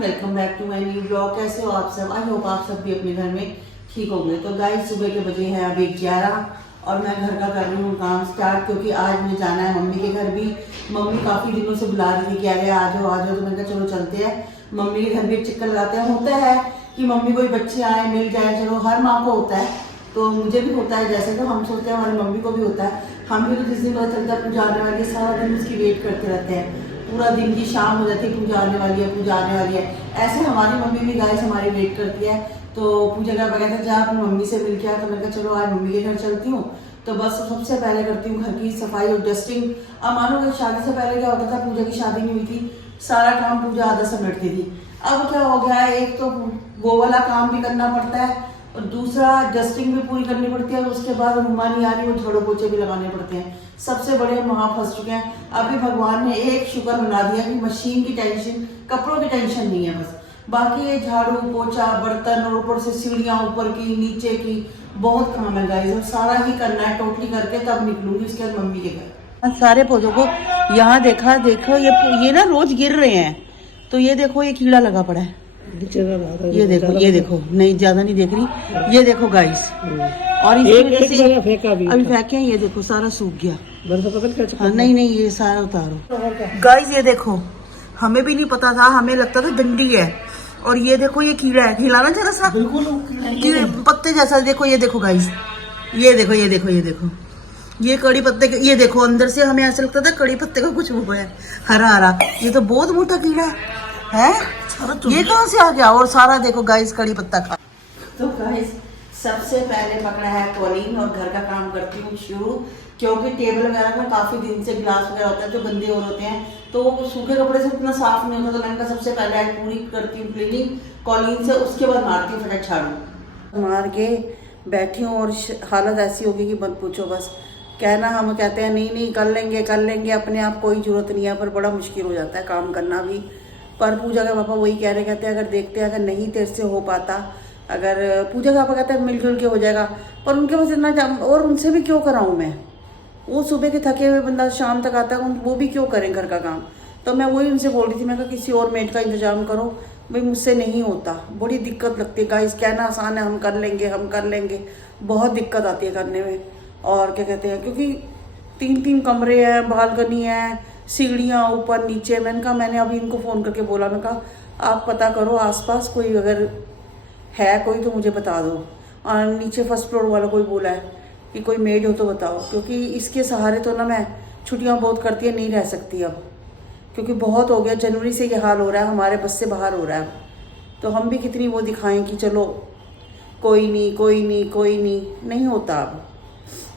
Welcome back to my new blog. कैसे हो आप सब? आई होप आप सब भी अपने घर में ठीक होंगे। तो गाइस सुबह के बजे हैं अभी 11 और मैं घर का कर रही हूँ काम स्टार्ट, क्योंकि आज मुझे जाना है मम्मी के घर भी। मम्मी काफ़ी दिनों से बुला रही थी कि अरे आ जाओ, तो मैंने कहा चलो चलते हैं मम्मी के घर भी, एक चक्कर लगाते हैं। होता है कि मम्मी कोई बच्चे आए मिल जाए, चलो हर माँ को होता है, तो मुझे भी होता है। जैसे तो हम सोचते हैं हमारी मम्मी को भी होता है। हम भी तो जिस दिन पता चलता है पूजा आने वाली है, सारा दिन उसकी वेट करते रहते हैं। पूरा दिन की शाम हो जाती है, पूजा आने वाली है, पूजा आने वाली है। ऐसे हमारी मम्मी भी गाइस हमारी वेट करती है। तो पूजा का बगैर था, जहाँ अपनी मम्मी से मिल के आया, तो मैंने कहा चलो आज मम्मी के घर चलती हूँ। तो बस सबसे पहले करती हूँ घर की सफाई और डस्टिंग। अब मानो कि शादी से पहले क्या होता था, पूजा की शादी नहीं हुई थी, सारा काम पूजा आधा समेटती थी। अब क्या हो गया है, एक तो वो वाला काम भी करना पड़ता है और दूसरा डस्टिंग भी पूरी करनी पड़ती है। उसके बाद रूमानी आ रही है, वो झाड़ू पोछे भी लगाने पड़ते हैं। सबसे बड़े हम वहाँ फंस चुके हैं। अभी भगवान ने एक शुक्र बना दिया कि मशीन की टेंशन, कपड़ों की टेंशन नहीं है, बस बाकी ये झाड़ू पोछा बर्तन और ऊपर से सीढ़ियाँ ऊपर की नीचे की बहुत काम है गाइस, और सारा ही करना है। टोटली करके तब निकलूंगी उसके बाद मम्मी के घर। सारे पौधों को यहाँ देखो ये ना रोज गिर रहे हैं। तो ये देखो ये कीड़ा लगा पड़ा है, ये देखो नहीं ज्यादा नहीं देख रही, ये देखो गाइस। और अभी फेंके हैं, ये देखो सारा सूख गया। नहीं ये सारा उतारो गाइस। ये देखो हमें भी नहीं पता था, हमें लगता था डंडी है, और ये देखो ये कीड़ा है। हिलाना जरा सा, पत्ते जैसा। देखो ये देखो गाइस, ये देखो ये कड़ी पत्ते, ये देखो अंदर से हमें ऐसा लगता था कड़ी पत्ते का कुछ वो है हरा। ये तो बहुत मोटा कीड़ा है। ये कहाँ से आ गया? और सारा देखो गाइस कड़ी पत्ता खा। तो गाइस सबसे पहले पकड़ा है कॉलिन, और घर का काम करती हूँ शुरू, क्योंकि टेबल वगैरह में काफी दिन से ग्लास वगैरह होता है जो गंदे और होते हैं, तो वो सूखे कपड़े से उतना साफ नहीं होता। तो मैंने कहा सबसे पहले आज पूरी करती हूँ क्लीनिंग कॉलिन से, उसके बाद मारती हूँ फटाफट झाड़ू। मार के बैठी हूँ और हालत ऐसी होगी कि मत पूछो। बस कहना, हम कहते हैं नहीं कर लेंगे अपने आप, कोई जरूरत नहीं है, पर बड़ा मुश्किल हो जाता है काम करना भी। पर पूजा के पापा वही कहते हैं अगर देखते हैं अगर नहीं तेरे से हो पाता, अगर पूजा का पापा कहते हैं मिलजुल के हो जाएगा, पर उनके पास इतना और उनसे भी क्यों कराऊं मैं? वो सुबह के थके हुए बंदा शाम तक आता है, वो भी क्यों करें घर का काम? तो मैं वही उनसे बोल रही थी, मैं कहा किसी और मेड का इंतजाम करो भाई, मुझसे नहीं होता, बड़ी दिक्कत लगती है गाइस। कहना आसान है हम कर लेंगे, बहुत दिक्कत आती है करने में। और क्या कहते हैं, क्योंकि 3 कमरे हैं, बालकनी है, सीढ़ियाँ ऊपर नीचे। मैंने अभी इनको फ़ोन करके बोला, मैं कहा आप पता करो आसपास कोई अगर है कोई तो मुझे बता दो। और नीचे फर्स्ट फ्लोर वाला कोई बोला है कि कोई मेड हो तो बताओ, क्योंकि इसके सहारे तो ना मैं छुट्टियाँ बहुत करती है, नहीं रह सकती अब, क्योंकि बहुत हो गया। जनवरी से ये हाल हो रहा है, हमारे बस से बाहर हो रहा है। तो हम भी कितनी वो दिखाएं कि चलो कोई नहीं होता अब।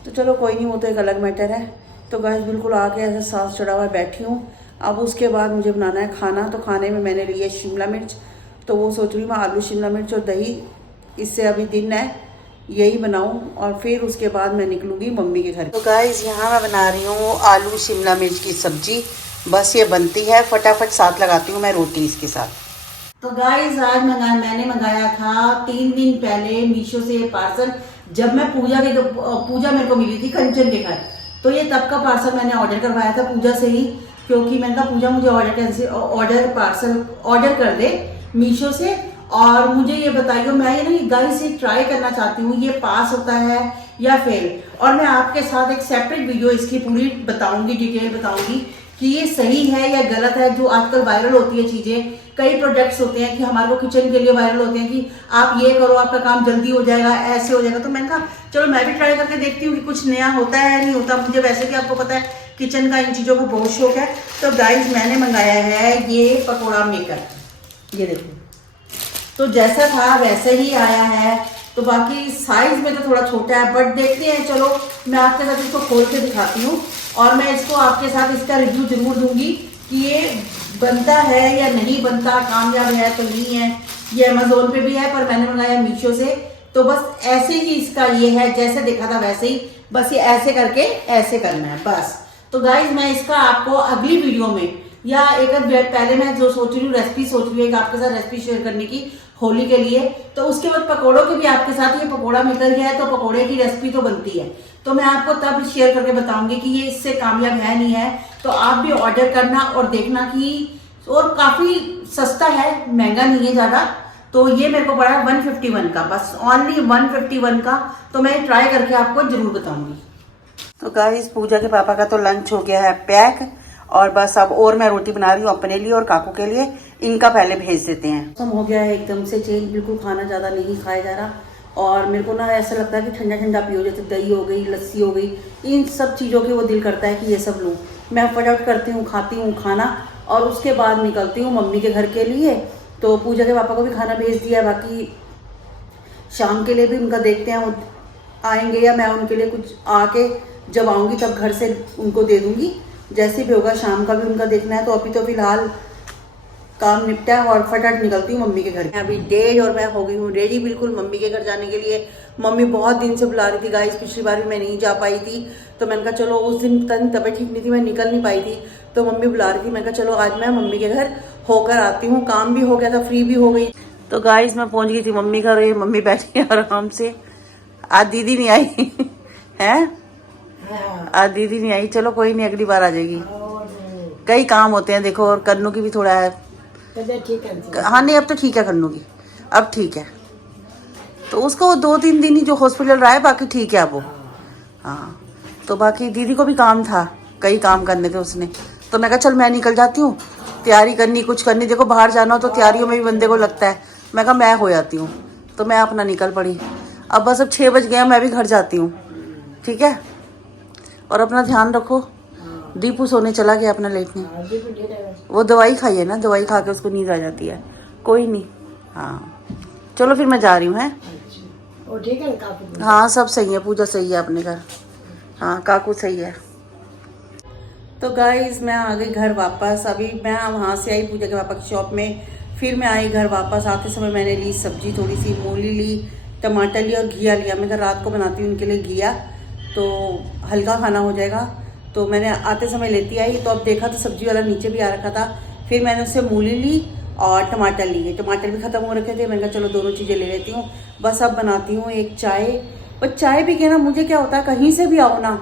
तो चलो कोई नहीं, वो तो एक अलग मैटर है। तो गाइस बिल्कुल आके ऐसे सांस चढ़ा हुआ बैठी हूँ। अब उसके बाद मुझे बनाना है खाना। तो खाने में मैंने लिया शिमला मिर्च, तो वो सोच रही हूँ मैं आलू शिमला मिर्च और दही, इससे अभी दिन है यही बनाऊँ, और फिर उसके बाद मैं निकलूँगी मम्मी के घर। तो गाइस यहाँ मैं बना रही हूँ आलू शिमला मिर्च की सब्जी। बस ये बनती है फटाफट, साथ लगाती हूँ मैं रोटी इसके साथ। तो गाइस आज मैंने मंगाया था 3 दिन पहले मीशो से ये पार्सल। जब मैं पूजा मेरे को मिली थी कंचन के घर, तो ये तब का पार्सल मैंने ऑर्डर करवाया था पूजा से ही, क्योंकि मैंने कहा पूजा मुझे ऑर्डर कर दे मीशो से। और मुझे ये बताइए, मैं ये ना गाइस से ट्राई करना चाहती हूँ ये पास होता है या फेल, और मैं आपके साथ एक सेपरेट वीडियो इसकी पूरी बताऊंगी, डिटेल बताऊंगी कि ये सही है या गलत है। जो आजकल वायरल होती है चीजें, कई प्रोडक्ट्स होते हैं कि हमारे को किचन के लिए वायरल होते हैं कि आप ये करो आपका काम जल्दी हो जाएगा, ऐसे हो जाएगा। तो मैंने कहा चलो मैं भी ट्राई करके देखती हूँ कि कुछ नया होता है नहीं होता। मुझे वैसे भी आपको पता है किचन का इन चीजों को बहुत शौक है। तो गाइस मैंने मंगाया है ये पकौड़ा मेकर, ये देखो। तो जैसा था वैसे ही आया है, तो बाकी साइज में तो थोड़ा छोटा है, बट देखते हैं। चलो मैं आपके साथ इसको खोल के दिखाती हूँ, और मैं इसको आपके साथ इसका रिव्यू जरूर दूंगी कि ये बनता है या नहीं बनता, कामयाब है तो नहीं है। ये अमेजोन पे भी है, पर मैंने मंगाया मीशो से। तो बस ऐसे ही इसका ये है, जैसे देखा था वैसे ही, बस ये ऐसे करके ऐसे करना है बस। तो गाइज मैं इसका आपको अगली वीडियो में, या एक पहले मैं जो सोच रही हूँ रेसिपी सोच रही हूँ आपके साथ रेसिपी शेयर करने की होली के लिए, तो उसके बाद पकौड़ों की भी आपके साथ। ये पकौड़ा मेकर है तो पकौड़े की रेसिपी तो बनती है, तो मैं आपको तब शेयर करके बताऊंगी कि ये इससे कामयाब है नहीं है। तो आप भी ऑर्डर करना और देखना कि, और काफी सस्ता है, महंगा नहीं है ज़्यादा। तो ये मेरे को पड़ा है 151 का, बस ओनली 151 का। तो मैं ट्राई करके आपको जरूर बताऊंगी। तो गाइस पूजा के पापा का तो लंच हो गया है पैक, और बस अब और मैं रोटी बना रही हूँ अपने लिए और काकू के लिए। इनका पहले भेज देते हैं। मौसम हो गया है एकदम से चेंज, बिल्कुल खाना ज़्यादा नहीं खाया जा रहा। और मेरे को ना ऐसा लगता है कि ठंडा ठंडा पियो, जैसे दही हो गई, लस्सी हो गई, इन सब चीज़ों के वो दिल करता है कि ये सब लूँ। मैं फटाफट करती हूँ, खाती हूँ खाना, और उसके बाद निकलती हूँ मम्मी के घर के लिए। तो पूजा के पापा को भी खाना भेज दिया है, बाकी शाम के लिए भी उनका देखते हैं वो आएंगे या मैं उनके लिए कुछ आके जब आऊँगी तब घर से उनको दे दूँगी। जैसे भी होगा शाम का भी उनका देखना है। तो अभी तो फिलहाल काम निपटा है और फटाफट निकलती हूँ मम्मी के घर। अभी 1:30 और मैं हो गई हूँ रेडी बिल्कुल मम्मी के घर जाने के लिए। मम्मी बहुत दिन से बुला रही थी गाइस, पिछली बार भी मैं नहीं जा पाई थी। तो मैंने कहा चलो, उस दिन तबीयत ठीक नहीं थी, मैं निकल नहीं पाई थी, तो मम्मी बुला रही थी। मैंने कहा चलो आज मैं मम्मी के घर होकर आती हूँ। काम भी हो गया था, फ्री भी हो गई। तो गाइस मैं पहुँच गई थी मम्मी घर। ये मम्मी बैठी है आराम से। आज दीदी नहीं आई है, आज दीदी नहीं आई। चलो कोई नहीं, अगली बार आ जाएगी। कई काम होते हैं देखो, और कन्नू की भी थोड़ा है। हाँ नहीं अब तो ठीक है कन्नू की, अब ठीक है। तो उसका वो 2-3 दिन ही जो हॉस्पिटल रहा है, बाकी ठीक है अब वो। हाँ तो बाकी दीदी को भी काम था, कई काम करने थे उसने। तो मैं कहा चल मैं निकल जाती हूँ, तैयारी करनी कुछ करनी। देखो बाहर जाना हो तो तैयारियों में भी बंदे को लगता है। मैं कहा मैं हो जाती हूँ, तो मैं अपना निकल पड़ी। अब बस अब 6 बज गया, मैं भी घर जाती हूँ, ठीक है। और अपना ध्यान रखो। दीपू सोने चला गया अपना लेटने, वो दवाई खाई है ना, दवाई खा के उसको नींद आ जाती है। कोई नहीं, हाँ चलो फिर मैं जा रही हूँ। है ठीक है काकू? हाँ सब सही है, पूजा सही है अपने घर, हाँ काकू सही है। तो गाइस मैं आ गई घर वापस। अभी मैं वहाँ से आई पूजा के पापा की शॉप में, फिर मैं आई घर वापस। आते समय मैंने ली सब्जी, थोड़ी सी मूली ली, टमाटर लिया और घिया लिया। मैं रात को बनाती हूँ उनके लिए घिया, तो हल्का खाना हो जाएगा। तो मैंने आते समय लेती आई। तो अब देखा तो सब्जी वाला नीचे भी आ रखा था, फिर मैंने उससे मूली ली और टमाटर लिए। टमाटर भी ख़त्म हो रखे थे, मैंने कहा चलो दोनों चीज़ें ले लेती हूँ। बस अब बनाती हूँ एक चाय। पर चाय पी के ना मुझे क्या होता है, कहीं से भी आओ ना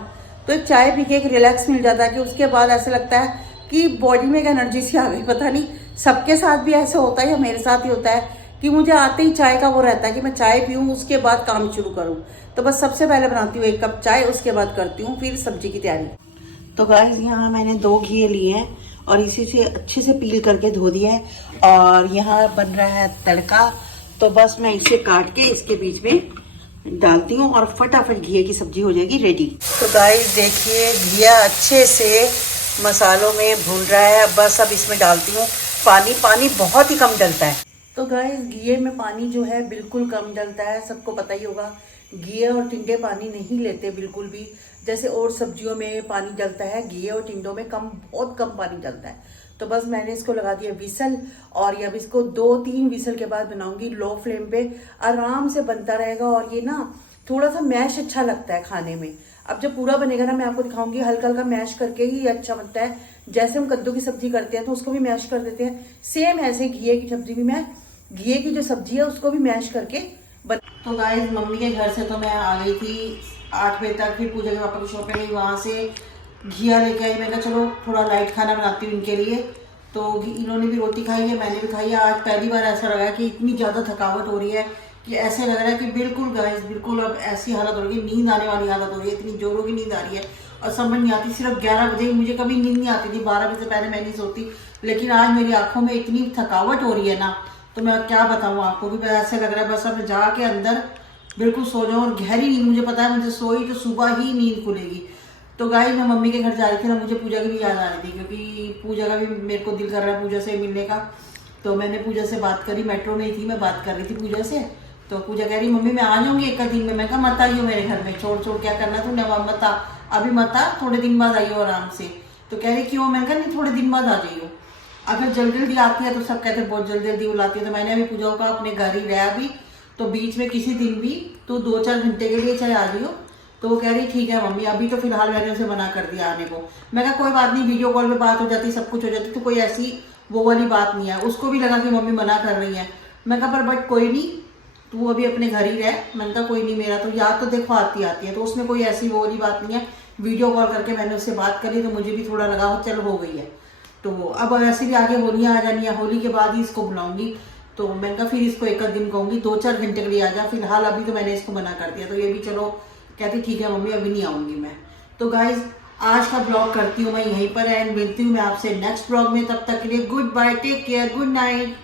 तो एक चाय पी के एक रिलैक्स मिल जाता है, कि उसके बाद ऐसा लगता है कि बॉडी में एक एनर्जी सी आ गई। पता नहीं सबके साथ भी ऐसा होता है या मेरे साथ ही होता है कि मुझे आते ही चाय का वो रहता है कि मैं चाय पीऊँ, उसके बाद काम शुरू करूँ। तो बस सबसे पहले बनाती हूँ 1 कप चाय, उसके बाद करती हूँ फिर सब्जी की तैयारी। तो गाइस यहाँ मैंने 2 घी लिए हैं और इसी से अच्छे से पील करके धो दिया है। और यहाँ बन रहा है तड़का, तो बस मैं इसे काट के इसके बीच में डालती हूँ और फटाफट घी की सब्जी हो जाएगी रेडी। तो गाइस देखिए घिया अच्छे से मसालों में भून रहा है। बस अब इसमें डालती हूँ पानी। पानी बहुत ही कम डलता है। तो गाइस घिये में पानी जो है बिल्कुल कम डलता है, सबको पता ही होगा। घिये और टिंडे पानी नहीं लेते बिल्कुल भी, जैसे और सब्जियों में पानी डलता है, घिये और टिंडों में बहुत कम पानी डलता है। तो बस मैंने इसको लगा दिया विसल, और ये अब इसको 2-3 विसल के बाद बनाऊंगी लो फ्लेम पे, आराम से बनता रहेगा। और ये ना थोड़ा सा मैश अच्छा लगता है खाने में। अब जब पूरा बनेगा ना मैं आपको दिखाऊंगी, हल्का हल्का मैश करके ही अच्छा बनता है। जैसे हम कद्दू की सब्जी करते हैं तो उसको भी मैश कर देते हैं, सेम ऐसे घिये की सब्जी भी मैं घिये की जो सब्जी है उसको भी मैश करके तो गाइस मम्मी के घर से तो मैं आ गई थी 8 बजे तक। फिर पूजा के पापा की शॉप पे गई, वहाँ से घिया लेके आई। मैंने कहा चलो थोड़ा लाइट खाना बनाती हूँ इनके लिए। तो इन्होंने भी रोटी खाई है, मैंने भी खाई है। आज पहली बार ऐसा लगा कि इतनी ज़्यादा थकावट हो रही है कि ऐसे लग रहा है कि बिल्कुल गाइस बिल्कुल अब ऐसी हालत हो रही है, नींद आने वाली हालत हो रही है। इतनी जोरों की नींद आ रही है और समझ नहीं आती। सिर्फ 11 बजे, मुझे कभी नींद नहीं आती थी, 12 बजे से पहले मैं नहीं सोती, लेकिन आज मेरी आंखों में इतनी थकावट हो रही है ना, तो मैं क्या बताऊँ आपको कि ऐसे लग रहा है बस अब जाके अंदर बिल्कुल सो जाऊँ। और गहरी नींद, मुझे पता है मुझे सोई तो सुबह ही नींद खुलेगी। तो गाइस मैं मम्मी के घर जा रही थी ना, मुझे पूजा की भी याद आ रही थी, क्योंकि पूजा का भी मेरे को दिल कर रहा है पूजा से मिलने का। तो मैंने पूजा से बात करी, मेट्रो में ही थी मैं, बात कर रही थी पूजा से। तो पूजा कह रही मम्मी मैं आ जाऊंगी 1 दिन में। मैं कहा मत आइयो मेरे घर में, छोड़ छोड़ क्या करना तूने, मत आ अभी, मत आ, थोड़े दिन बाद आइयो आराम से। तो कह रही क्यों? मैंने कहा नहीं थोड़े दिन बाद आ जाइयो। अगर जल्दी जल्दी आती है तो सब कहते हैं बहुत जल्दी जल्दी बुलाती है। तो मैंने अभी पूजा का अपने घर ही रहा अभी, तो बीच में किसी दिन भी तो 2-4 घंटे के लिए चाहे आ जाइयो। तो वो कह रही ठीक है मम्मी, अभी तो फिलहाल मैंने उसे मना कर दिया आने को। मैं कहा कोई बात नहीं, वीडियो कॉल पे बात हो जाती, सब कुछ हो जाती, तो कोई ऐसी वो वाली बात नहीं है। उसको भी लगा कि मम्मी मना कर रही है। मैं कहा पर बट कोई नहीं, तू अभी अपने घर ही रह। मैंने कहा कोई नहीं, मेरा तो याद तो देखो आती है, तो उसमें कोई ऐसी वो वाली बात नहीं है। वीडियो कॉल करके मैंने उससे बात करी तो मुझे भी थोड़ा लगा चलो हो गई है। तो अब वैसे भी आगे होलियाँ आ जानी है, होली के बाद ही इसको बुलाऊंगी। तो मैं कहा फिर इसको एक आध दिन कहूँगी 2-4 घंटे के लिए आ जा, फिलहाल अभी तो मैंने इसको मना कर दिया। तो ये भी चलो कहती ठीक है मम्मी अभी नहीं आऊँगी मैं। तो गाइज आज का ब्लॉग करती हूँ मैं यहीं पर एंड मिलती हूँ मैं आपसे नेक्स्ट ब्लॉग में। तब तक के लिए goodbye, take care, good night.